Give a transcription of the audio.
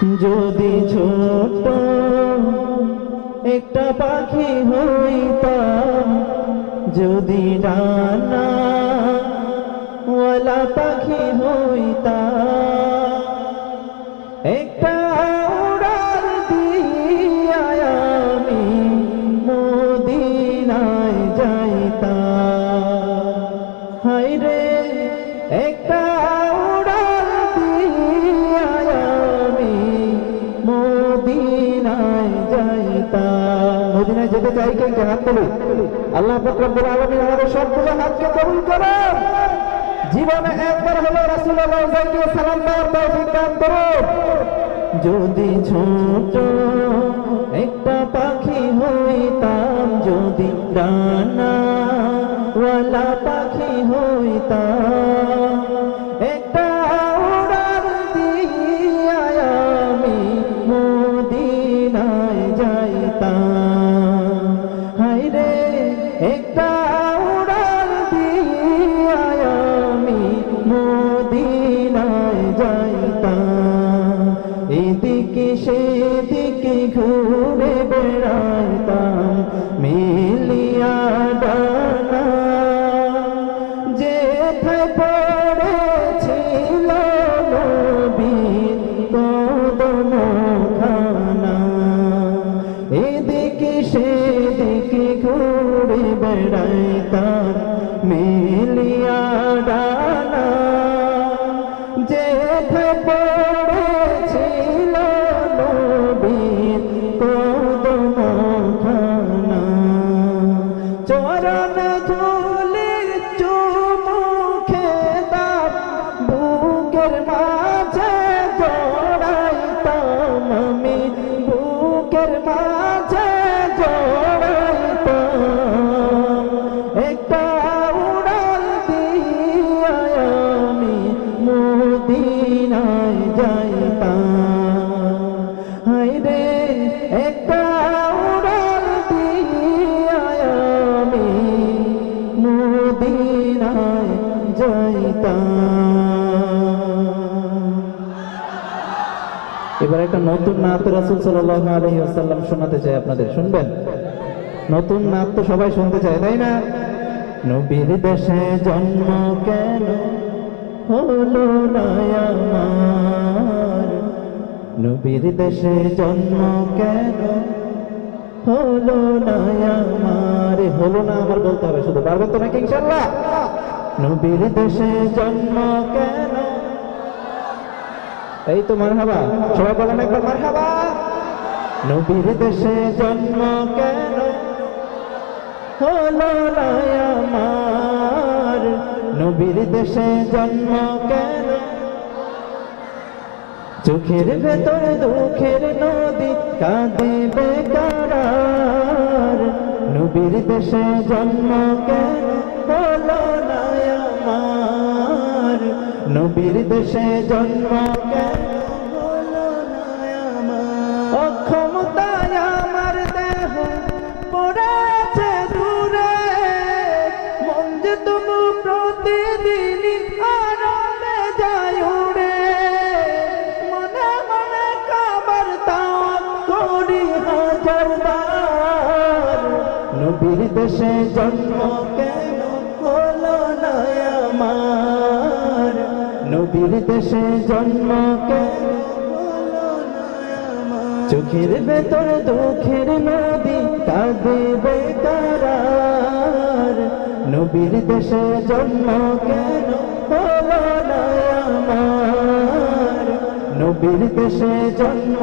যদি ছোট একটা পাখি হইতাম, যদি ডানা ওয়ালা পাখি হইতাম, একটা উড়াল দিয়া আমি মদিনায় যাইতাম। হায়রে একটা উড়াল দিয়া আমি মদিনায় যাইতাম। মদিনায় যেতে চাই কে হাত তুলি। আল্লাহ পাক রব্বুল আলামিন আমাদের সবগুলো হাতকে কবুল করুন। জীবনে একবার হলো রাসূলুল্লাহ সাল্লাল্লাহু সালাম দেওয়ার তৌফিক দান করুন। যদি ছোট একটা পাখি হইতাম, যদি ডানা ওয়ালা পাখি হইতাম, একটা উড়াল দিয়া আমি মদিনায় যাইতাম। হায়রে একটা উড়াল দিয়া আমি মদিনায় যাইতাম। এদিকে সেদিকে ঘুরে বেড়াইতাম মিলিয়া ডানা, যেথায় পড়েছিল নবীর কদমখানা। এদিকে সেদিকে ঘুরে বেড়াইতাম মিলিয়া ডানা, যেথায় পড়েছিল নবীর কদমখানা। চরণ ধুলি চুমু খেতাম, বুকের মাঝে জড়াইতাম আমি, বুকের মাঝে জড়াইতাম। একটা উড়াল দিয়া আমি মদিনায় যাইতাম। হায়রে একটা উড়াল দিয়া আমি মদিনায় যাইতাম। এবার একটা নতুন নাত রাসূল সাল্লাল্লাহু আলাইহি ওয়াসাল্লাম শোনাতে চাই আপনাদের, শুনবেন? নতুন নাত তো সবাই শুনতে চায়, তাই না? নবীর দেশে জন্ম কেন হলো না আমার, নবীর দেশে জন্ম কেন হলো না আমার। হলো না আমার বলতে হবে শুধু, পারবেন তো নাকি ইনশাআল্লাহ? নবীর দেশে জন্ম কেন, এই তো মারহাবা, সবাই বলেন একবার মারহাবা। নবীর দেশে জন্ম কেন হলো না আমার, নবীর দেশে জন্ম কেন। চোখের ভেতর দুঃখের নদী কাঁদে বেকারার, নবীর দেশে জন্ম কেন হলো না আমার, নবীর দেশে জন্ম কেন হলো না আমার। অক্ষমতায় আমার দেহ পড়েছে দূরে, মন যে তবু প্রতিদিনই আরামে যায় উড়ে। মনে মনে কাবার তাওয়াব করি হাজার বার, নবীর দেশে জন্ম কেন হলো না আমার, নবীর দেশে জন্ম কেন হলো না আমার। চোখের ভেতর দুঃখের নদী কাঁদে বেকারার, নবীর দেশে জন্ম কেন হলো না আমার, নবীর দেশে জন্ম